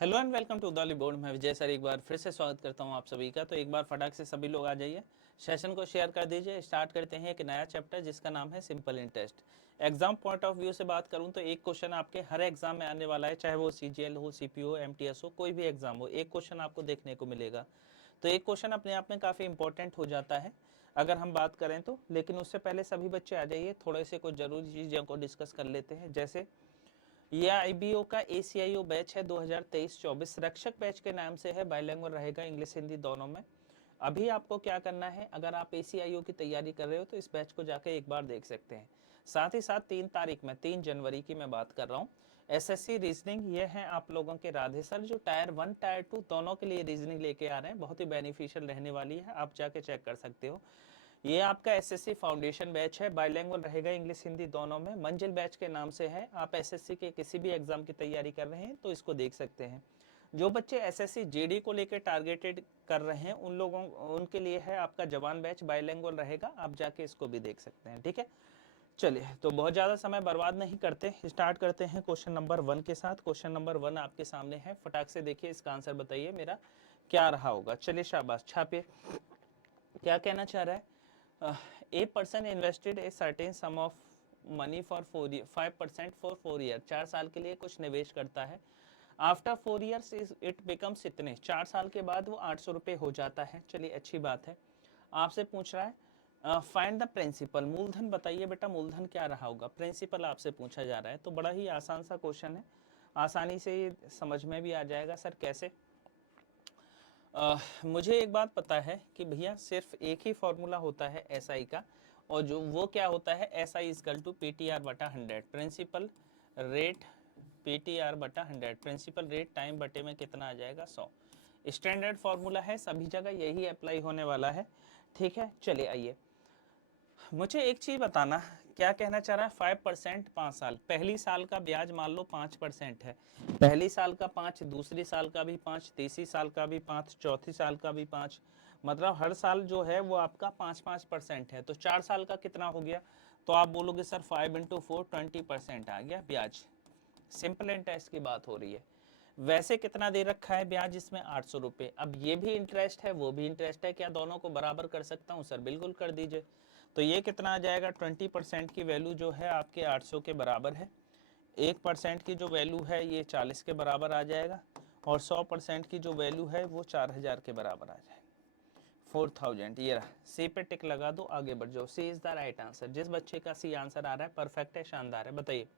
Hello and welcome to the board. मैं Vijay sir एक बार फिर से स्वागत करता हूं आप सभी का। तो एक बार फटाक से सभी लोग आ जाइए, सेशन को शेयर कर दीजिए। स्टार्ट करते हैं एक नया चैप्टर जिसका नाम है simple interest. Exam point of view से बात करूं तो एक क्वेश्चन आपके हर एग्जाम में आने वाला है, चाहे वो सीजीएल हो, सीपीओ, एमटीएस हो, कोई भी एग्जाम हो, एक क्वेश्चन आपको देखने को मिलेगा। तो एक क्वेश्चन अपने आप में काफ़ी इंपॉर्टेंट हो जाता है अगर हम बात करें तो। लेकिन उससे पहले सभी बच्चे आ जाइए, थोड़े से कुछ जरूरी चीज़ों को डिस्कस कर लेते हैं। जैसे ये आईबीओ का एसीआईओ बैच है 2023-24, रक्षक बैच के नाम से है, बाइलिंगुअल रहेगा, इंग्लिश हिंदी दोनों में। अभी आपको क्या करना है, अगर आप एसीआईओ की तैयारी कर रहे हो तो इस बैच को जाकर एक बार देख सकते हैं। साथ ही साथ 3 तारीख में, 3 जनवरी की मैं बात कर रहा हूँ, एसएससी रीजनिंग, ये है आप लोगों के राधे सर जो टायर 1 टायर 2 दोनों के लिए रीजनिंग लेके आ रहे हैं। बहुत ही बेनिफिशियल रहने वाली है, आप जाके चेक कर सकते हो। ये आपका एसएससी फाउंडेशन बैच है, बाइलिंगुअल रहेगा, इंग्लिश हिंदी दोनों में, मंजिल बैच के नाम से है। आप एसएससी के किसी भी एग्जाम की तैयारी कर रहे हैं तो इसको देख सकते हैं। जो बच्चे एसएससी जेडी को लेकर टारगेटेड कर रहे हैं उन लोगों उनके लिए है आपका जवान बैच, बाइलिंगुअल रहेगा, आप जाके इसको भी देख सकते हैं। ठीक है, चलिए तो बहुत ज़्यादा समय बर्बाद नहीं करते, स्टार्ट करते हैं क्वेश्चन नंबर 1 के साथ। क्वेश्चन नंबर 1 आपके सामने है, फटाक से देखिए, इसका आंसर बताइए मेरा क्या रहा होगा। चलिए शाबाश, छापिए। क्या कहना चाह रहा है, a person invested a certain some of money for 5% for 4 year, 4 साल के लिए कुछ निवेश करता है। आफ्टर 4 ईयर्स इट बिकम्स इतने, 4 साल के बाद वो 800 रुपये हो जाता है। चलिए अच्छी बात है। आपसे पूछ रहा है फाइंड द प्रिंसिपल, मूलधन बताइए बेटा, मूलधन क्या रहा होगा, प्रिंसिपल आपसे पूछा जा रहा है। तो बड़ा ही आसान सा क्वेश्चन है, आसानी से ये समझ में भी आ जाएगा। सर कैसे? मुझे एक बात पता है कि भैया सिर्फ एक ही फॉर्मूला होता है एसआई का, और जो वो क्या होता है, एसआई इजकल टू पीटीआर बटा 100, प्रिंसिपल रेट पीटीआर बटा 100, प्रिंसिपल रेट टाइम बटे में कितना आ जाएगा, 100। स्टैंडर्ड फॉर्मूला है, सभी जगह यही अप्लाई होने वाला है। ठीक है, चलिए आइए, मुझे एक चीज बताना, क्या कहना चाह रहा है, 5% 5 साल, पहली साल का ब्याज मान लो 5% है, पहली साल का 5, दूसरी साल का भी 5, तीसरी साल का भी 5, चौथी साल का भी 5, मतलब हर साल जो है वो आपका 5-5% है। तो 4 साल का कितना हो गया, तो आप बोलोगे सर 5 × 4 20% आ गया ब्याज। सिंपल इंटरेस्ट की बात हो रही है। वैसे कितना दे रखा है ब्याज इसमें, 800 रुपये। अब ये भी इंटरेस्ट है, वो भी इंटरेस्ट है, क्या दोनों को बराबर कर सकता हूँ? सर बिल्कुल कर दीजिए। तो ये कितना आ जाएगा, 20% की वैल्यू जो है आपके 800 के बराबर है, 1% की जो वैल्यू है ये 40 के बराबर आ जाएगा, और 100% की जो वैल्यू है वो 4000 के बराबर आ जाएगा, 4000। ये रहा, सी पे टिक लगा दो, आगे बढ़ जाओ। C is the right answer. जिस बच्चे का सी आंसर आ रहा है परफेक्ट है, शानदार है। बताइए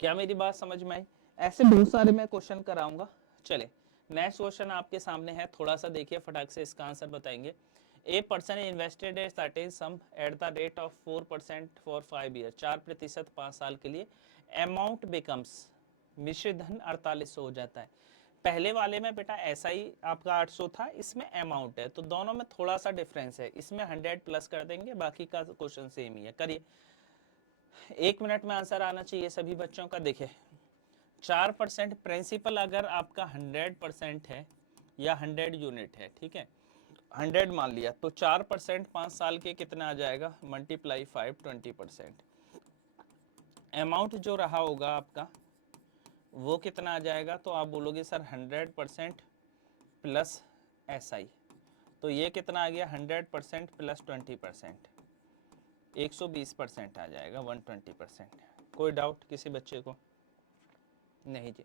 क्या मेरी बात समझ में आई? ऐसे बहुत सारे मैं क्वेश्चन कराऊंगा। चले नेक्स्ट क्वेश्चन आपके सामने है, थोड़ा सा देखिए, फटाक से इसका आंसर बताएंगे। ए person invested a certain some eight the rate of 4% for 5 year, 4% 5 साल के लिए, अमाउंट बिकम्स, मिश्रित धन 4800 हो जाता है। पहले वाले में बेटा ऐसा ही आपका 800 था, इसमें अमाउंट है, तो दोनों में थोड़ा सा डिफरेंस है, इसमें 100 प्लस कर देंगे, बाकी का क्वेश्चन सेम ही है। करिए, 1 मिनट में आंसर आना चाहिए सभी बच्चों का। देखिए 4% प्रिंसिपल अगर आपका 100% है या 100 यूनिट है, ठीक है, 100 मान लिया, तो 4% 5 साल के कितना आ जाएगा, मल्टीप्लाई 5, 20%। अमाउंट जो रहा होगा आपका वो कितना आ जाएगा, तो आप बोलोगे सर 100% प्लस SI, तो ये कितना आ गया, 100% प्लस 20%, 120% आ जाएगा, 120%। कोई डाउट किसी बच्चे को? नहीं जी।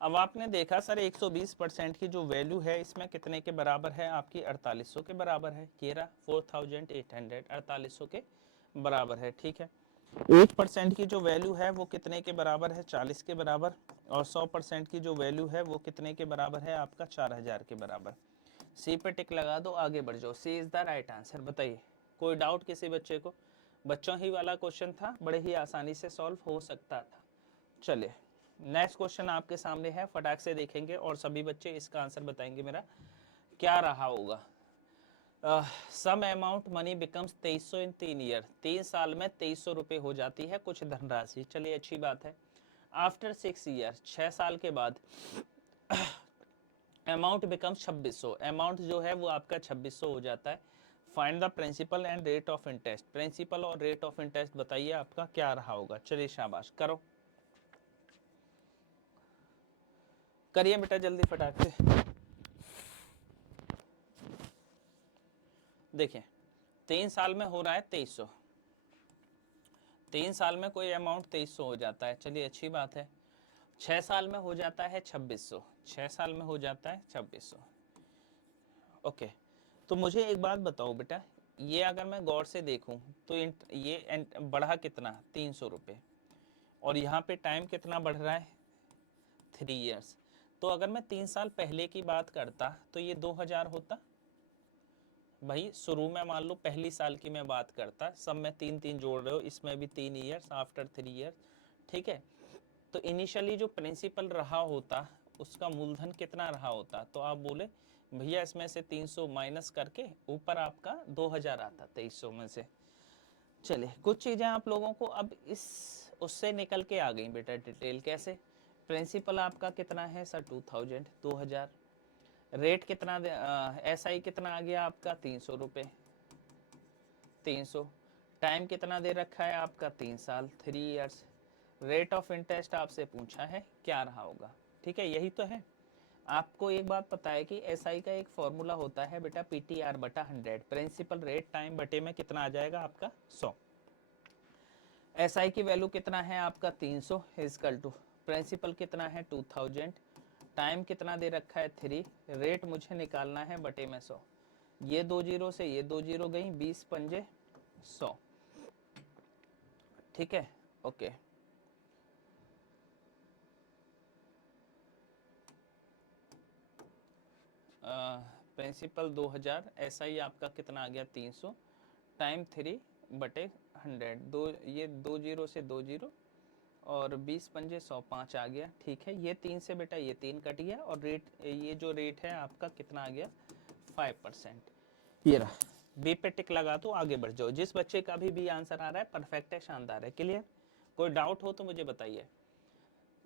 अब आपने देखा सर 120% की जो वैल्यू है इसमें कितने के बराबर है, आपकी 4800 के बराबर है। ये रहा 4800, 4800 के बराबर है। ठीक है, 1% की जो वैल्यू है वो कितने के बराबर है, 40 के बराबर, और 100% की जो वैल्यू है वो कितने के बराबर है, आपका 4000 के बराबर। सी पे टिक लगा दो, आगे बढ़ जाओ। C is the right answer. बताइए कोई डाउट किसी बच्चे को? बच्चों ही वाला क्वेश्चन था, बड़े ही आसानी से सॉल्व हो सकता था। चलिए नेक्स्ट क्वेश्चन आपके सामने है, फटाक से देखेंगे और सभी बच्चे इसका आंसर बताएंगे मेरा क्या रहा होगा। सम अमाउंट मनी बिकम्स 2300 इन 3 ईयर, 3 साल में 2300 रुपये हो जाती है कुछ धनराशि। चलिए अच्छी बात है। आफ्टर 6 ईयर, 6 साल के बाद, अमाउंट बिकम्स 2600, अमाउंट जो है वो आपका 2600 हो जाता है। Find the principal and rate of interest, principal और रेट ऑफ इंटरेस्ट बताइए आपका क्या रहा होगा। चलिए शाबाश करो। करिए बेटा जल्दी फटाक से। देखिए 3 साल में हो रहा है 2300, 3 साल में कोई अमाउंट 2300 हो जाता है, चलिए अच्छी बात है। 6 साल में हो जाता है 2600, 6 साल में हो जाता है 2600। ओके, तो मुझे एक बात बताओ बेटा, ये अगर मैं गौर से देखूं तो ये बढ़ा कितना 300 रुपये, और यहाँ पे टाइम कितना बढ़ रहा है 3 इयर्स। तो अगर मैं 3 साल पहले की बात करता तो ये 2000 होता भाई। शुरू में मान लो पहली साल की मैं बात करता, सब में 3 3 जोड़ रहे हो, इसमें भी 3 इयर्स आफ्टर 3 ईयर, ठीक है। तो इनिशियली जो प्रिंसिपल रहा होता उसका मूलधन कितना रहा होता, तो आप बोले भैया इसमें से 300 माइनस करके ऊपर आपका 2000 आता 2300 में से। चलिए कुछ चीज़ें आप लोगों को अब इस उससे निकल के आ गई बेटा डिटेल। कैसे? प्रिंसिपल आपका कितना है सर 2000, रेट कितना एसआई कितना आ गया आपका 300 रुपये, 300। टाइम कितना दे रखा है आपका 3 साल 3 इयर्स। रेट ऑफ इंटरेस्ट आपसे पूछा है क्या रहा होगा, ठीक है, यही तो है। आपको एक बात पता है कि एसआई का एक फॉर्मूला होता है बेटा पीटीआर बटा 100, प्रिंसिपल रेट टाइम बटे में कितना आ जाएगा आपका 100। एसआई की वैल्यू कितना है आपका 300 इजकल टू प्रिंसिपल कितना है 2000, टाइम कितना दे रखा है 3, रेट मुझे निकालना है बटे में 100। ये 2 जीरो से ये 2 जीरो गई, 20 पंजे 100, ठीक है। ओके, प्रिंसिपल 2000, एसआई आपका कितना आ गया 300, टाइम 3 बटे 100, दो ये 2 जीरो से 2 जीरो और 20 पंजे 100, 5 आ गया, ठीक है। ये 3 से बेटा ये 3 कट गया, और रेट ये जो रेट है आपका कितना आ गया 5%। ये रहा, बी पे टिक लगा दो, आगे बढ़ जाओ। जिस बच्चे का भी आंसर आ रहा है परफेक्ट है, शानदार है, क्लियर। कोई डाउट हो तो मुझे बताइए।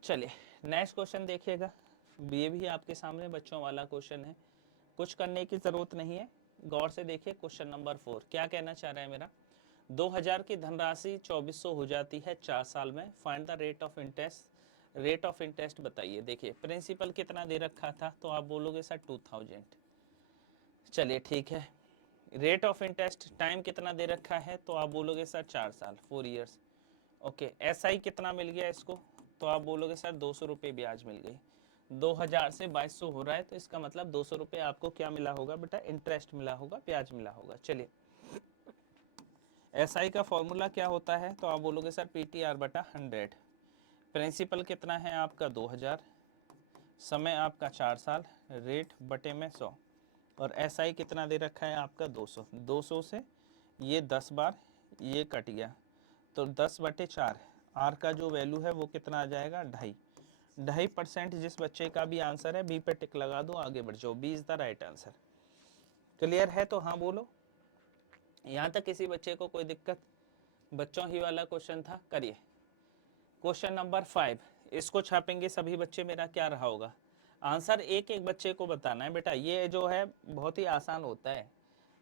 चलिए नेक्स्ट क्वेश्चन देखिएगा, ये भी आपके सामने बच्चों वाला क्वेश्चन है, कुछ करने की जरूरत नहीं है, गौर से देखिए। क्वेश्चन नंबर 4 क्या कहना चाह रहा है मेरा, 2000 की धनराशि 2400 हो जाती है 4 साल में, find the rate of interest, rate of interest बताइए। देखिए प्रिंसिपल कितना दे रखा था, तो आप बोलोगे सर 2000, चलिए ठीक है। रेट ऑफ इंटरेस्ट टाइम कितना दे रखा है, तो आप बोलोगे सर 4 साल 4 इयर्स। ओके, एसआई कितना मिल गया इसको, तो आप बोलोगे सर 200 रुपये ब्याज मिल गई। 2000 से 2200 हो रहा है, तो इसका मतलब 200 रुपये आपको क्या मिला होगा बेटा, इंटरेस्ट मिला होगा, ब्याज मिला होगा। चलिए एसआई का फॉर्मूला क्या होता है, तो आप बोलोगे सर पीटीआर बटा 100, प्रिंसिपल कितना है आपका 2000, समय आपका 4 साल, रेट बटे में 100, और एसआई कितना दे रखा है आपका 200, 200 से ये 10 बार ये कट गया, तो 10 बटे 4, आर का जो वैल्यू है वो कितना आ जाएगा 2.5%। जिस बच्चे का भी आंसर है बी पे टिक लगा दो, आगे बढ़ जाओ, B is the right answer. Clear है तो हाँ बोलो। यहाँ तक किसी बच्चे को कोई दिक्कत? बच्चों ही वाला क्वेश्चन था, करिए। क्वेश्चन नंबर 5, इसको छापेंगे सभी बच्चे, मेरा क्या रहा होगा आंसर, एक एक बच्चे को बताना है बेटा। ये जो है बहुत ही आसान होता है,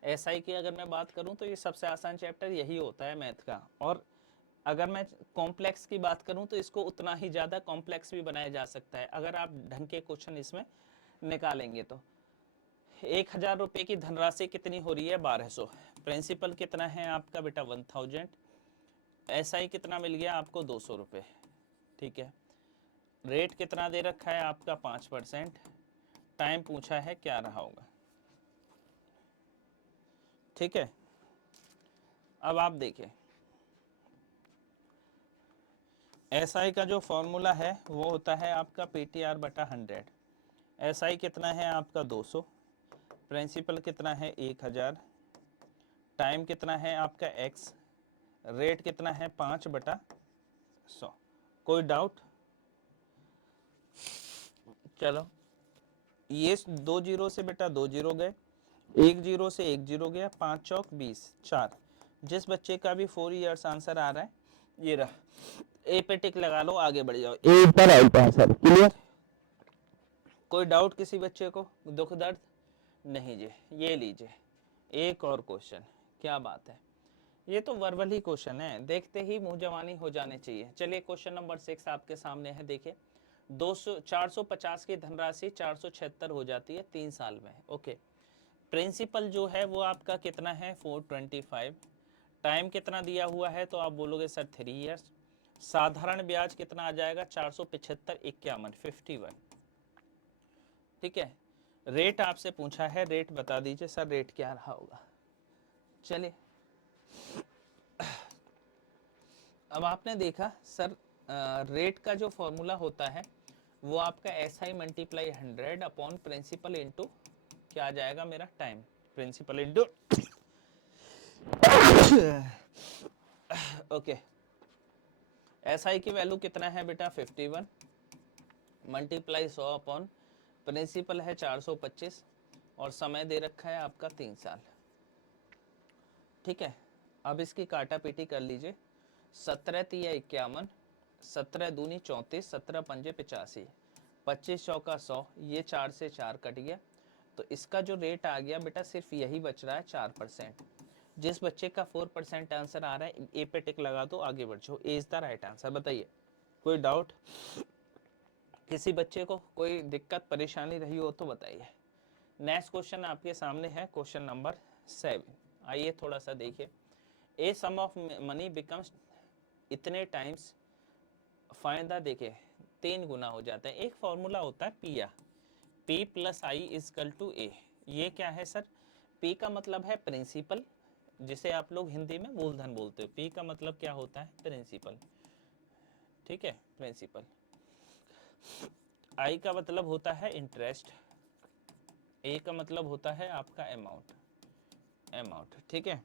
एसआई की अगर मैं बात करूं तो ये सबसे आसान चैप्टर यही होता है मैथ का, और अगर मैं कॉम्प्लेक्स की बात करूं तो इसको उतना ही ज़्यादा कॉम्प्लेक्स भी बनाया जा सकता है अगर आप ढंग के क्वेश्चन इसमें निकालेंगे तो। 1000 रुपये की धनराशि कितनी हो रही है 1200, प्रिंसिपल कितना है आपका बेटा 1000, एसआई कितना मिल गया आपको 200 रुपये, ठीक है। रेट कितना दे रखा है आपका 5%, टाइम पूछा है क्या रहा होगा, ठीक है। अब आप देखें एसआई का जो फॉर्मूला है वो होता है आपका पीटीआर बटा 100, एसआई कितना है आपका 200, प्रिंसिपल कितना है 1000, टाइम कितना है आपका x, रेट कितना है 5/100। कोई डाउट? चलो ये 2 जीरो से बेटा 2 जीरो गए, 1 जीरो से 1 जीरो गया, 5 चौक 20 4। जिस बच्चे का भी 4 इयर्स आंसर आ रहा है ये रहा, ए पे टिक लगा लो, आगे बढ़ जाओ, ए पर राइट आंसर, क्लियर। कोई डाउट किसी बच्चे को, दुख दर्द? नहीं जी, ये लीजिए एक और क्वेश्चन, क्या बात है, ये तो वर्बल ही क्वेश्चन है, देखते ही मुंह जवानी हो जाने चाहिए। चलिए क्वेश्चन नंबर 6 आपके सामने है, देखिए 450 की धनराशि 476 हो जाती है 3 साल में। ओके, प्रिंसिपल जो है वो आपका कितना है 425, टाइम कितना दिया हुआ है तो आप बोलोगे सर 3 इयर्स। साधारण ब्याज कितना आ जाएगा 475 51 51। ठीक है, रेट आपसे पूछा है, रेट बता दीजिए सर रेट क्या रहा होगा। चलिए, अब आपने देखा सर रेट का जो फॉर्मूला होता है वो आपका SI multiply 100 upon principal into क्या आ जाएगा मेरा time, principal into okay, SI की वैल्यू कितना है बेटा 51 मल्टीप्लाई 100 अपॉन प्रिंसिपल है 425 और समय दे रखा है आपका 3 साल। ठीक है, अब इसकी काटा पीटी कर लीजिए। 17 तिया 51, 17 दूनी 34, 17 पंजे 85, 25 चौका 100, ये 4 से 4 कट गया, तो इसका जो रेट आ गया बेटा सिर्फ यही बच रहा है 4%। जिस बच्चे का 4% आंसर आ रहा है ए पे टिक लगा दो, आगे बढ़ जाओ, A is the right answer. बताइए कोई डाउट, किसी बच्चे को कोई दिक्कत परेशानी रही हो तो बताइए। नेक्स्ट क्वेश्चन आपके सामने है क्वेश्चन नंबर 7। आइए थोड़ा सा देखिए। ए सम ऑफ मनी बिकम्स इतने टाइम्स, फाइंड द, देखिए 3 गुना हो जाता है। एक फॉर्मूला होता है P, P plus I equal to A. ये क्या है सर, पी का मतलब है प्रिंसिपल, जिसे आप लोग हिंदी में मूलधन बोलते हो। पी का मतलब क्या होता है, प्रिंसिपल। ठीक है, प्रिंसिपल। आई का मतलब होता है इंटरेस्ट, ए का मतलब होता है आपका अमाउंट, अमाउंट। ठीक है,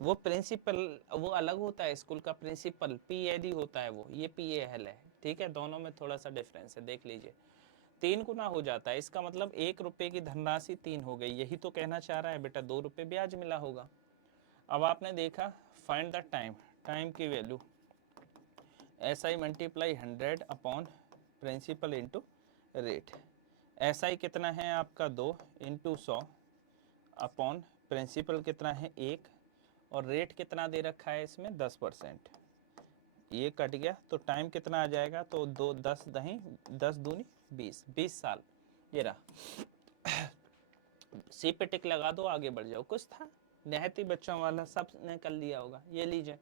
वो प्रिंसिपल वो अलग होता है, स्कूल का प्रिंसिपल पीएडी होता है, वो ये पीएएल है। ठीक है, दोनों में थोड़ा सा डिफरेंस है, देख लीजिए। 3 गुना हो जाता है, इसका मतलब 1 रुपए की धनराशि 3 हो गई। यही तो कहना चाह रहा है बेटा, 2 रुपए ब्याज मिला होगा। अब आपने देखा फाइंड द टाइम, टाइम की value SI multiply 100 upon principal into rate. SI कितना है आपका 2 इंटू 100 अपॉन प्रिंसिपल कितना है 1 और रेट कितना दे रखा है इसमें 10%। ये कट गया तो टाइम कितना आ जाएगा, तो 2 10 दही 10 दूनी 20, 20 साल। ये रहा, सी पे टिक लगा दो, आगे बढ़ जाओ। कुछ था निहायती बच्चों वाला, सब ने कर लिया होगा। ये लीजिए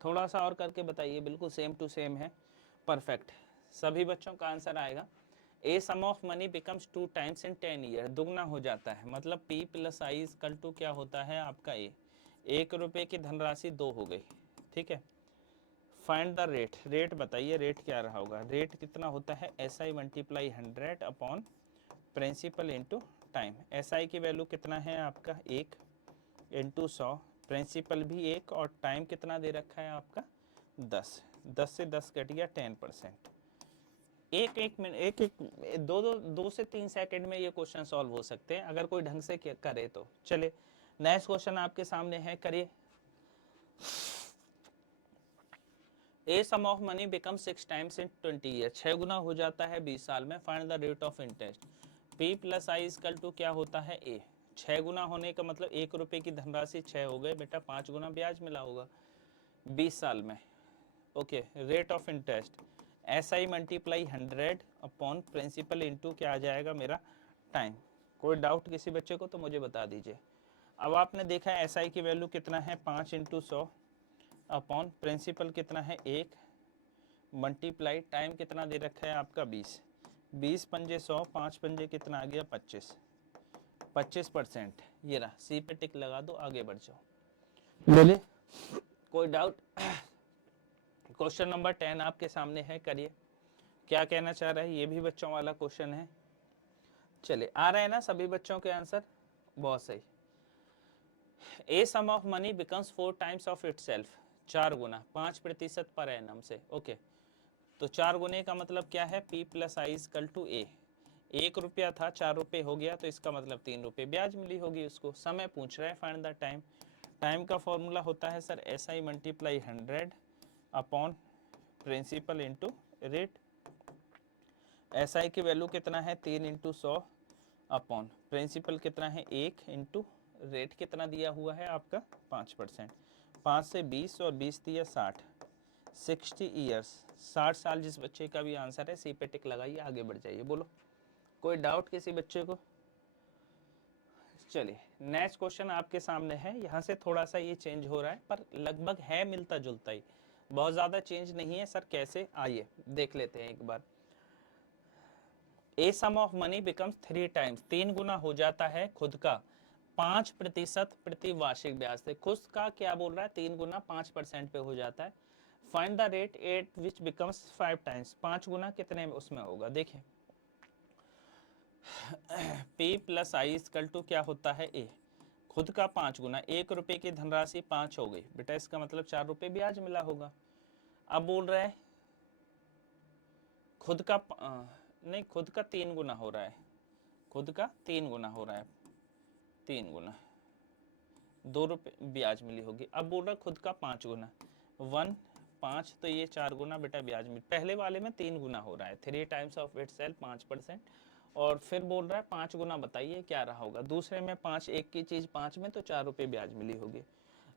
थोड़ा सा और करके बताइए, बिल्कुल सेम टू सेम है, परफेक्ट। सभी बच्चों का आंसर आएगा। A sum of money becomes 2 times in 10 year, दुगना हो जाता है, मतलब P plus I equal to क्या होता है आपका ए। 1 रुपए की धनराशि 2 हो गई। ठीक है, फाइंड द रेट, रेट बताइए रेट क्या रहा होगा। रेट कितना होता है SI multiply 100 upon principal into time. SI की वैल्यू कितना है आपका 1 इंटू 100, प्रिंसिपल भी 1 और टाइम कितना दे रखा है आपका 10, 10 से 10 कट गया 10%। एक एक मिनट, एक दो से 3 सेकंड में ये क्वेश्चन सॉल्व हो सकते हैं अगर कोई ढंग से करे तो। चलिए नेक्स्ट क्वेश्चन आपके सामने है, करिए। A sum of money become 6 times in 20 year, 6 गुना हो जाता है 20 साल में। Find the rate of interest. P plus I equal to क्या होता है ए। 6 गुना होने का मतलब 1 रुपए की धनराशि 6 हो गए बेटा, 5 गुना ब्याज मिला होगा 20 साल में। Okay, rate of interest SI multiply 100 upon principal into क्या आ जाएगा मेरा टाइम। कोई डाउट किसी बच्चे को तो मुझे बता दीजिए। अब आपने देखा है SI की वैल्यू कितना है 5 इंटू 100 अपॉन प्रिंसिपल कितना है 1 मल्टीप्लाई टाइम कितना दे रखा है आपका 20, 20 पंजे 100, 5 पंजे कितना आ गया 25, 25%। ये रहा, सी पे टिक लगा दो, आगे बढ़ जाओ। बोलिए कोई डाउट। क्वेश्चन नंबर 10 आपके सामने है, करिए क्या कहना चाह रहा है। ये भी बच्चों वाला क्वेश्चन है। चलिए, आ रहे हैं ना सभी बच्चों के आंसर, बहुत सही। A sum of money becomes 4 times of itself, 4 गुना 5% पर एनम से। ओके, तो 4 गुने का मतलब क्या है, P plus I equal to A. 1 रुपया था 4 रुपये हो गया, तो इसका मतलब 3 रुपये ब्याज मिली होगी उसको। समय पूछ रहा है फाइंड द टाइम। टाइम का फॉर्मूला होता है sir SI multiply 100 upon principal into rate. SI की वैल्यू कितना है 3 इंटू 100 अपॉन प्रिंसिपल कितना है 1 इंटू रेट कितना दिया हुआ है आपका 5%। 5 से 20 और 20 दिया 60, 60 ईयर्स, 60 साल जिस बच्चे का भी आंसर है सी पे टिक लगाइए, आगे बढ़ जाइए। बोलो कोई डाउट किसी बच्चे को? चलिए नेक्स्ट क्वेश्चन आपके सामने है। यहाँ से थोड़ा सा ये चेंज हो रहा है पर लगभग है मिलता जुलता ही, बहुत ज्यादा चेंज नहीं है सर। कैसे, आइए देख लेते हैं एक बार। ए sum of money becomes 3 times, 3 गुना हो जाता है खुद का 5% प्रति वार्षिक ब्याज से। खुद का क्या बोल रहा है, 3 गुना 5% पे हो जाता है। Find the rate at which becomes 5 times, 5 गुना कितने में उसमें होगा। देखिए P plus I equal to क्या होता है, ए खुद का 5 गुना, 1 रुपए की धनराशि 5 हो गई बेटा, इसका मतलब 4 रुपए ब्याज मिला होगा। अब बोल रहा है खुद का नहीं, खुद का 3 गुना हो रहा है, खुद का 3 गुना हो रहा है, 3 गुना 2 रुपए ब्याज मिली होगी। अब बोल रहा है खुद का 5 गुना, 1 5, तो ये 4 गुना बेटा ब्याज मिल, पहले वाले में 3 गुना हो रहा है, 3 टाइम्स ऑफ इट सेल्फ 5%। और फिर बोल रहा है 5 गुना, बताइए क्या रहा होगा। दूसरे में 5, एक की चीज 5 में, तो 4 रुपए ब्याज मिली होगी।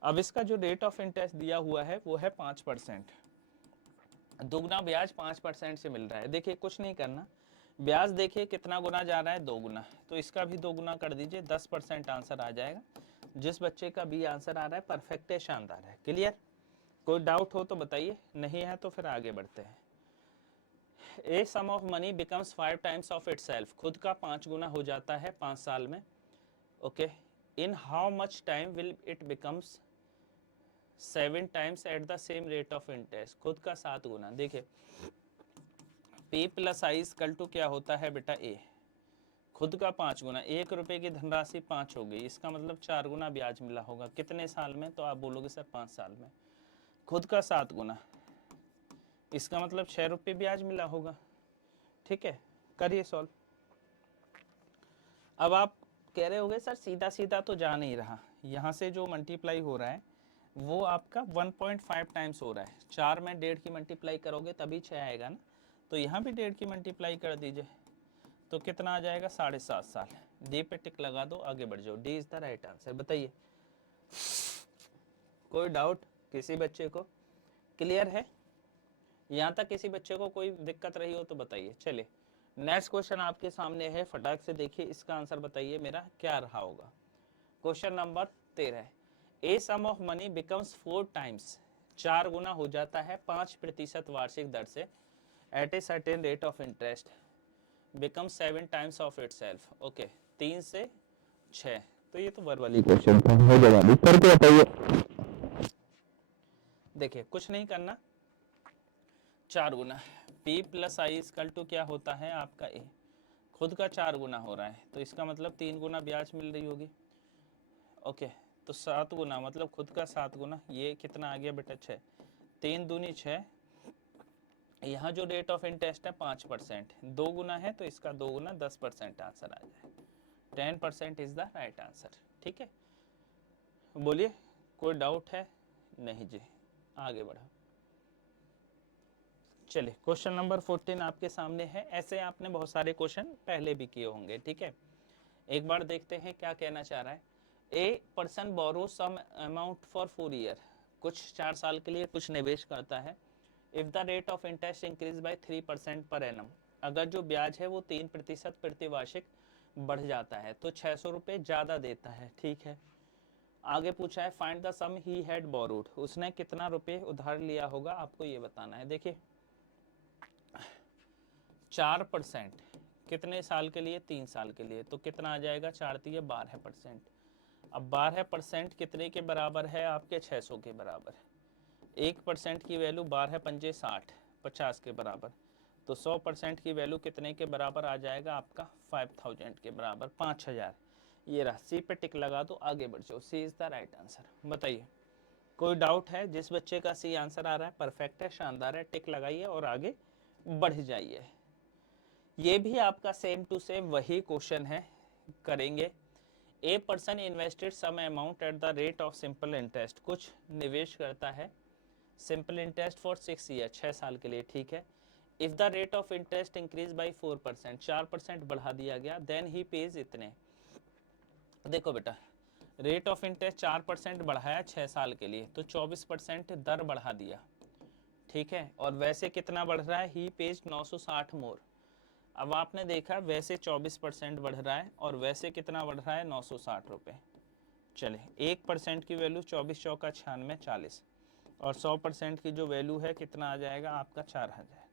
अब इसका जो रेट ऑफ इंटरेस्ट दिया हुआ है वो है 5%, दुगना ब्याज 5% से मिल रहा है। देखिए कुछ नहीं करना, ब्याज देखिए कितना गुना जा रहा है, 2 गुना, तो इसका भी 2 गुना कर दीजिए, 10% आंसर आ जाएगा। जिस बच्चे का भी आंसर आ रहा है परफेक्ट है, शानदार है। क्लियर? कोई डाउट हो तो बताइए, नहीं है तो फिर आगे बढ़ते हैं। A sum of money becomes 5 times of itself, खुद का 5 गुना हो जाता है 5 साल में। Okay, in how much time will it becomes 7 times at the same rate of interest, खुद का 7 गुना। देखिए P plus I equal to क्या होता है बेटा, ए खुद का 5 गुना, 1 रुपए की धनराशि 5 हो गई, इसका मतलब 4 गुना ब्याज मिला होगा। कितने साल में, तो आप बोलोगे सर 5 साल में। खुद का 7 गुना, इसका मतलब 6 रुपये ब्याज मिला होगा। ठीक है, करिए सॉल्व। अब आप कह रहे होगे सर सीधा सीधा तो जा नहीं रहा, यहाँ से जो मल्टीप्लाई हो रहा है वो आपका 1.5 टाइम्स हो रहा है। 4 में 1.5 की मल्टीप्लाई करोगे तभी 6 आएगा ना, तो यहाँ भी 1.5 की मल्टीप्लाई कर दीजिए, तो कितना आ जाएगा, 7.5 साल। डी पे टिक लगा दो, आगे बढ़ जाओ। D is the right answer. बताइए कोई डाउट किसी बच्चे को? क्लियर है? यहाँ तक किसी बच्चे को कोई दिक्कत रही हो तो बताइए। चलिए नेक्स्ट क्वेश्चन आपके सामने है, फटाक से देखिए इसका आंसर बताइए मेरा क्या रहा होगा। Question number 13, a sum of money becomes 4 times, 4 गुना हो जाता है 5% वार्षिक दर से, at a certain rate of interest, become 7 times of itself. Okay, 3 से 6, तो ये तो वर्बली क्वेश्चन था, हो जवाब सर को बताइए। देखिए कुछ नहीं करना, 4 गुना P plus I equal to क्या होता है आपका, ए खुद का 4 गुना हो रहा है, तो इसका मतलब 3 गुना ब्याज मिल रही होगी। ओके, तो 7 गुना मतलब खुद का 7 गुना, ये कितना आ गया बेटा, 6, 3 दूनी 6, यहाँ जो रेट ऑफ इंटरेस्ट है 5%, 2 गुना है तो इसका 2 गुना 10% आंसर आ जाएगा। 10% इज द राइट आंसर। ठीक है, बोलिए कोई डाउट है? नहीं जी, आगे बढ़ो। चलिए क्वेश्चन नंबर 14 आपके सामने है। ऐसे आपने बहुत सारे क्वेश्चन पहले भी किए होंगे। ठीक है, एक बार देखते हैं क्या कहना चाह रहा है। A person borrow some amount for 4 year, कुछ 4 साल के लिए कुछ निवेश करता है। If the rate of interest increase by 3% per annum, अगर जो ब्याज है वो 3% प्रति वार्षिक बढ़ जाता है तो 600 रुपये ज्यादा देता है। ठीक है, आगे पूछा है find the sum he had borrowed, उसने कितना रुपये उधार लिया होगा, आपको ये बताना है। देखिए 4% कितने साल के लिए, 3 साल के लिए, तो कितना आ जाएगा, 4 दिए 12%। अब 12% कितने के बराबर है आपके, 600 के बराबर। 1% की वैल्यू 12 पंजे 60, 50 के बराबर, तो 100% की वैल्यू कितने के बराबर आ जाएगा आपका, 5000 के बराबर, 5000। ये रहा, सी पे टिक लगा दो, आगे बढ़ जाओ। C is the right answer. बताइए कोई डाउट है? जिस बच्चे का सी आंसर आ रहा है परफेक्ट है, शानदार है, टिक लगाइए और आगे बढ़ जाइए। ये भी आपका सेम टू सेम वही क्वेश्चन है, करेंगे। A person invested some amount at the rate of simple interest, कुछ निवेश करता है सिंपल इंटरेस्ट फॉर 6 ईयर, 6 साल के लिए। ठीक है, if the rate of interest increase by 4%, 4% बढ़ा दिया गया, देन ही पेज इतने। देखो बेटा रेट ऑफ इंटरेस्ट 4% बढ़ाया 6 साल के लिए, तो 24% दर बढ़ा दिया। ठीक है, और वैसे कितना बढ़ रहा है, ही पेज 960 मोर। अब आपने देखा वैसे 24% बढ़ रहा है और वैसे कितना बढ़ रहा है, 960 रुपये। चले 1% की वैल्यू 24 चौका 96 40, और 100% की जो वैल्यू है कितना आ जाएगा आपका 4000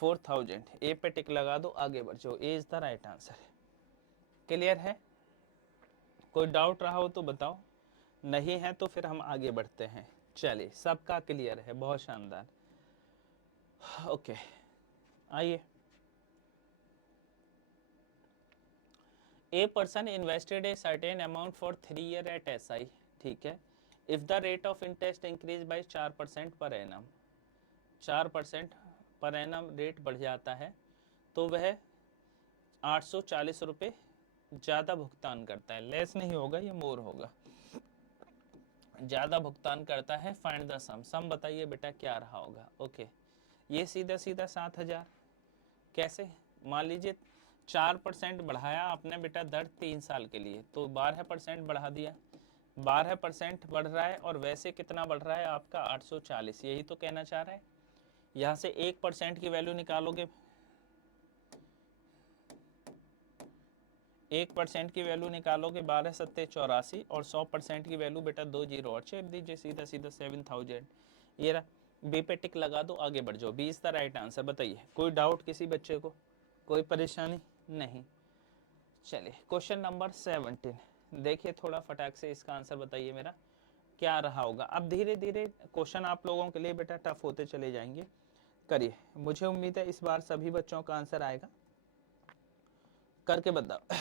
4000। ए पे टिक लगा दो, आगे बढ़ जाओ, A is the right answer. Clear है? कोई डाउट रहा हो तो बताओ, नहीं है तो फिर हम आगे बढ़ते हैं। चलिए सबका क्लियर है, बहुत शानदार। ओके आइए। A person invested a certain amount for 3 year at SI, ठीक है। If the rate of interest increase by 4% per annum, 4% per annum rate बढ़ जाता है तो वह 840 रुपये ज़्यादा भुगतान करता है। लेस नहीं होगा, ये मोर होगा, ज़्यादा भुगतान करता है। फाइंड द सम, सम बताइए बेटा क्या रहा होगा। ओके ये सीधा सीधा 7000। कैसे? मान लीजिए 4% बढ़ाया आपने बेटा दर 3 साल के लिए, तो 12% बढ़ा दिया, 12% बढ़ रहा है और वैसे कितना बढ़ रहा है आपका 840, यही तो कहना चाह रहा है। यहाँ से 1% की वैल्यू निकालोगे, 1% की वैल्यू निकालोगे 12 सत्ते 84, और 100% की वैल्यू बेटा 2 जीरो और चेप दीजिए, सीधा सीधा 7000। ये रहा, बी पे टिक लगा दो, आगे बढ़ जाओ। 20 द राइट आंसर। बताइए कोई डाउट किसी बच्चे को, कोई परेशानी नहीं? चलिए क्वेश्चन नंबर 17 देखिए, थोड़ा फटाक से इसका आंसर बताइए मेरा क्या रहा होगा। अब धीरे धीरे क्वेश्चन आप लोगों के लिए बेटा टफ होते चले जाएंगे, करिए, मुझे उम्मीद है इस बार सभी बच्चों का आंसर आएगा, करके बताओ।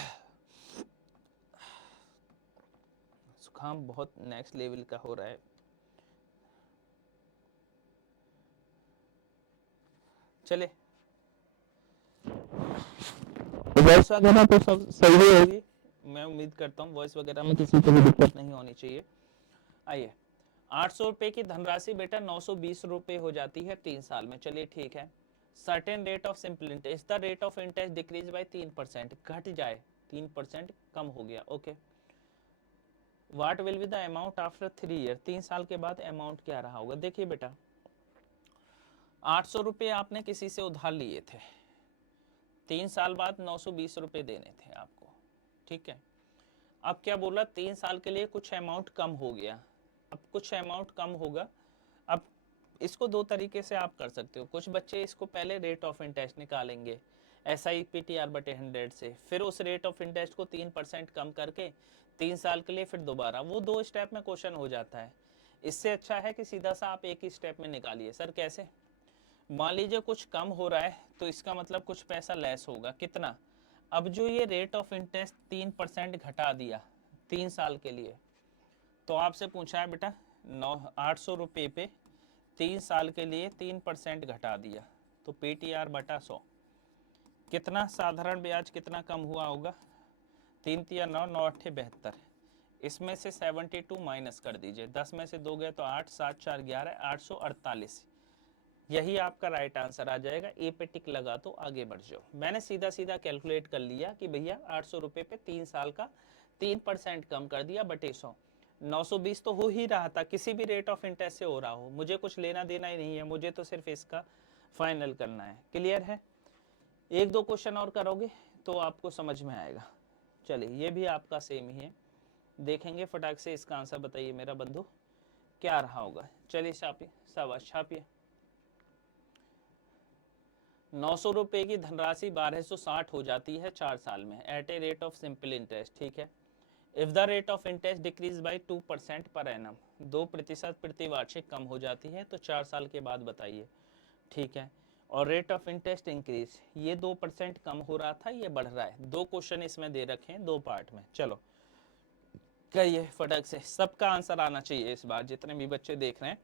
जुकाम बहुत नेक्स्ट लेवल का हो रहा है। चले वॉइस वगैरह तो सब सही होगी, मैं उम्मीद करता हूँ वॉइस वगैरह में किसी को भी दिक्कत नहीं होनी चाहिए। आइए, 800 रुपए की धनराशि बेटा 920 रुपए हो जाती है 3 साल में। चलिए ठीक है। Certain rate of simple interest, the rate of interest decrease bye 3%, घट जाए, 3% कम हो गया। Okay, what will be the amount after 3 year, 3 साल के बाद अमाउंट क्या रहा होगा। देखिए बेटा 800 रुपये आपने किसी से उधार लिए थे, 3 साल बाद 920 रुपये देने थे आपको, ठीक है। अब क्या बोला, 3 साल के लिए कुछ अमाउंट कम हो गया, अब कुछ अमाउंट कम होगा। अब इसको दो तरीके से आप कर सकते हो, कुछ बच्चे इसको पहले रेट ऑफ इंटरेस्ट निकालेंगे SI/PTR/100 से, फिर उस रेट ऑफ इंटरेस्ट को 3% कम करके 3 साल के लिए फिर दोबारा, वो 2 स्टेप में क्वेश्चन हो जाता है। इससे अच्छा है कि सीधा सा आप एक ही स्टेप में निकालिए। सर कैसे? मान लीजिए कुछ कम हो रहा है तो इसका मतलब कुछ पैसा लेस होगा, कितना? अब जो ये रेट ऑफ इंटरेस्ट 3% घटा दिया 3 साल के लिए, तो आपसे पूछा है बेटा 800 रुपये पे 3 साल के लिए 3% घटा दिया, तो PTR बटा 100 कितना, साधारण ब्याज कितना कम हुआ होगा, 3 तिया 9 9 8 72, इसमें से 72 माइनस कर दीजिए, 10 में से 2 गए तो 8 7 4 11 848, यही आपका राइट आंसर आ जाएगा। ए पे टिक लगा तो आगे बढ़ जाओ। मैंने सीधा सीधा कैलकुलेट कर लिया कि भैया 800 रुपये पे 3 साल का 3% कम कर दिया बटे 100, 920 तो हो ही रहा था, किसी भी रेट ऑफ इंटरेस्ट से हो रहा हो, मुझे कुछ लेना देना ही नहीं है, मुझे तो सिर्फ इसका फाइनल करना है। क्लियर है? एक दो क्वेश्चन और करोगे तो आपको समझ में आएगा। चलिए ये भी आपका सेम ही है, देखेंगे फटाक से इसका आंसर बताइए मेरा बंधु क्या रहा होगा। चलिए छापिए, शाबाश छापिए। 900 रुपये की धनराशि 1260 हो जाती है 4 साल में at a rate of simple interest, ठीक है। If the rate of interest decrease by 2% per annum, 2% प्रतिवार्षिक कम हो जाती है, तो 4 साल के बाद बताइए, ठीक है। और रेट ऑफ इंटरेस्ट इंक्रीज, ये 2% कम हो रहा था, ये बढ़ रहा है। 2 क्वेश्चन इसमें दे रखे हैं 2 पार्ट में। चलो करिए फटक से, सबका आंसर आना चाहिए इस बार, जितने भी बच्चे देख रहे हैं।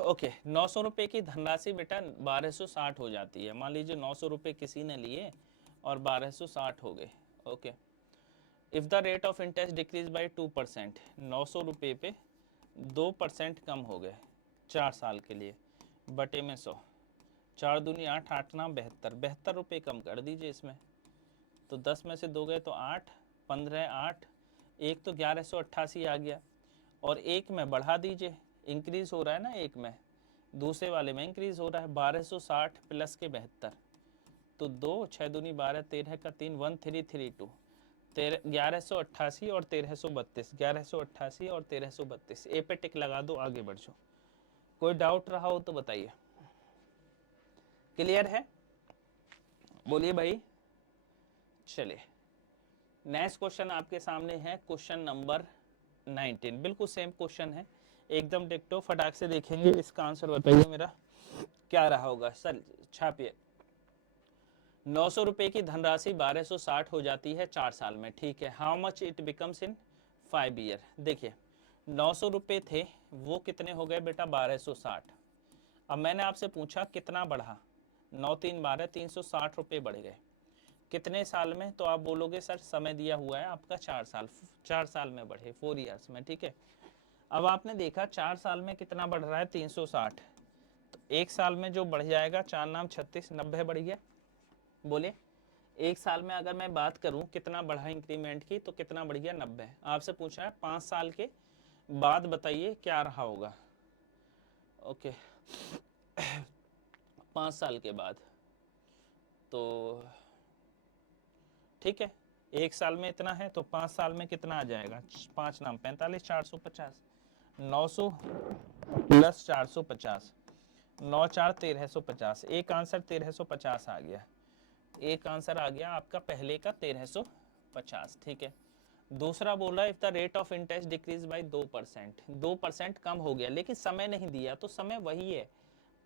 ओके 900 रुपये की धनराशि बेटा 1260 हो जाती है। मान लीजिए 900 रुपये किसी ने लिए और 1260 हो गए। Okay, if the rate of interest decrease by 2%, 900 रुपये पे 2% कम हो गए 4 साल के लिए, बटे में 100, 4 दूनी 8 8 ना 72, 72 रुपये कम कर दीजिए इसमें, तो 10 में से 2 गए तो 8 15 8, एक तो 1188 आ गया, और एक में बढ़ा दीजिए, इंक्रीज हो रहा है ना, एक में, दूसरे वाले में इंक्रीज हो रहा है। 1260 प्लस के 72, तो 2 6 दूनी 12, 13 का 3, 1332, 1188 और 1332, 1188 और 1332। ए पे टिक लगा दो, आगे बढ़ जाओ। कोई डाउट रहा हो तो बताइए। क्लियर है? बोलिए भाई। चलिए नेक्स्ट क्वेश्चन आपके सामने है, क्वेश्चन नंबर 19। बिल्कुल सेम क्वेश्चन है, एकदम डिक्टो। फटाक से देखेंगे, इसका आंसर बताइए मेरा क्या रहा होगा। सर छापिए। 900 रुपए की धनराशि 1260 हो जाती है 4 साल में, ठीक है। How much it becomes in 5 year. देखिए 900 रुपए थे, वो कितने हो गए बेटा 1260। अब मैंने आपसे पूछा कितना बढ़ा, 9 3 12, 360 रुपए बढ़ गए। कितने साल में? तो आप बोलोगे सर समय दिया हुआ है आपका 4 साल, 4 साल में बढ़े, 4 ईयर्स में, ठीक है। अब आपने देखा 4 साल में कितना बढ़ रहा है 360, तो एक साल में जो बढ़ जाएगा 4 नाम 36, 90 बढ़ गया। बोले एक साल में अगर मैं बात करूं कितना बढ़ा इंक्रीमेंट की, तो कितना बढ़ गया 90। आपसे पूछ रहा है 5 साल के बाद बताइए क्या रहा होगा। ओके 5 साल के बाद, तो ठीक है, एक साल में इतना है तो 5 साल में कितना आ जाएगा, 5 नाम 45, 450, 900 प्लस 450, 9 4 1350। एक आंसर 1350 आ गया, एक आंसर आ गया आपका पहले का 1350, ठीक है। दूसरा बोला if the rate of interest decrease by 2%, 2% कम हो गया, लेकिन समय नहीं दिया, तो समय वही है,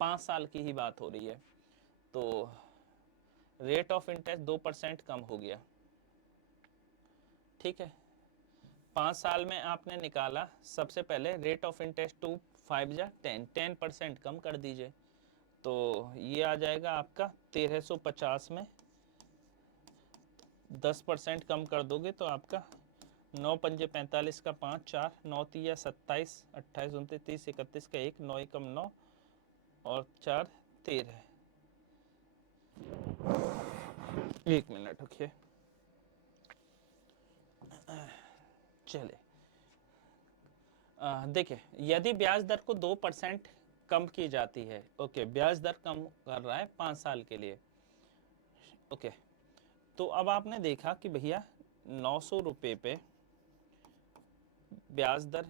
5 साल की ही बात हो रही है, तो रेट ऑफ इंटरेस्ट 2% कम हो गया, ठीक है। 5 साल में आपने निकाला, सबसे पहले रेट ऑफ इंटरेस्ट 2 5 जा 10, 10% कम कर दीजिए, तो ये आ जाएगा आपका 1350 में 10% कम कर दोगे तो आपका 9 पंजे 45 का 5 4, 9 तिया 27, 28 29 30 31 का 1, 9 एकम 9 और 4 13। एक मिनट रुकिए। चले देखिए यदि ब्याज दर को 2% कम की जाती है, ओके, ब्याज दर कम कर रहा है 5 साल के लिए, ओके। तो अब आपने देखा कि भैया 900 रुपये पे ब्याज दर,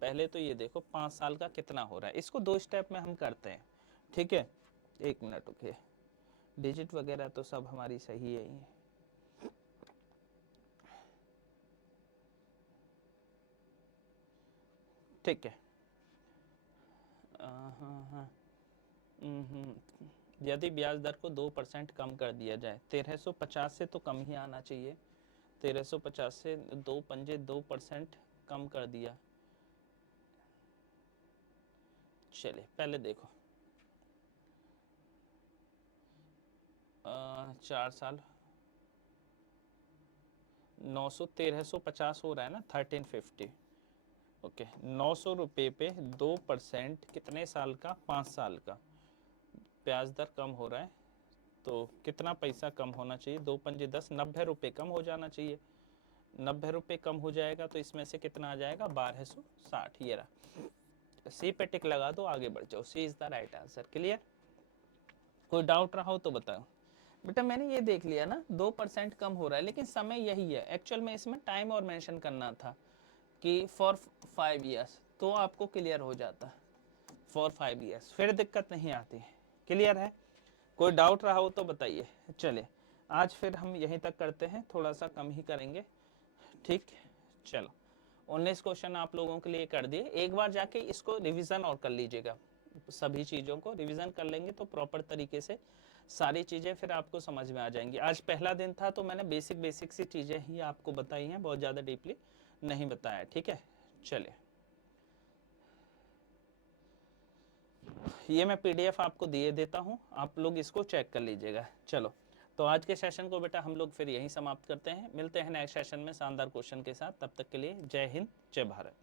पहले तो ये देखो 5 साल का कितना हो रहा है, इसको 2 स्टेप में हम करते हैं, ठीक है। एक मिनट रुकिए, डिजिट वगैरह तो सब हमारी सही है ही, ठीक है। हाँ, यदि ब्याज दर को 2% कम कर दिया जाए, 1350 से तो कम ही आना चाहिए, 1350 से 2 पंजे 2% कम कर दिया। चलिए पहले देखो 4 साल 900 1350 हो रहा है ना, 1350, ओके। 900 रुपये पे 2% कितने साल का, 5 साल का ब्याज दर कम हो रहा है, तो कितना पैसा कम होना चाहिए, 2 पंजे 10, 90 रुपये कम हो जाना चाहिए। 90 रुपये कम हो जाएगा तो इसमें से कितना आ जाएगा 1260, ये रहा। सी पे टिक लगा दो, आगे बढ़ जाओ, C is the right answer. Clear? कोई डाउट रहा हो तो बताओ। बेटा मैंने ये देख लिया ना 2% कम हो रहा है, लेकिन समय यही है, एक्चुअल में इसमें टाइम और मेंशन करना था कि फॉर 5 ईयर्स, तो आपको क्लियर हो जाता, फॉर 5 ईयर्स, फिर दिक्कत नहीं आती। क्लियर है? कोई डाउट रहा हो तो बताइए। चलिए आज फिर हम यहीं तक करते हैं, थोड़ा सा कम ही करेंगे, ठीक। चलो 19 क्वेश्चन आप लोगों के लिए कर दिए, एक बार जाके इसको रिवीजन और कर लीजिएगा, सभी चीज़ों को रिवीजन कर लेंगे तो प्रॉपर तरीके से सारी चीज़ें फिर आपको समझ में आ जाएंगी। आज पहला दिन था तो मैंने बेसिक सी चीज़ें ही आपको बताई हैं, बहुत ज़्यादा डीपली नहीं बताया, ठीक है। चलिए ये मैं पीडीएफ आपको दिए देता हूँ, आप लोग इसको चेक कर लीजिएगा। चलो तो आज के सेशन को बेटा हम लोग फिर यहीं समाप्त करते हैं, मिलते हैं नेक्स्ट सेशन में शानदार क्वेश्चन के साथ, तब तक के लिए जय हिंद जय भारत।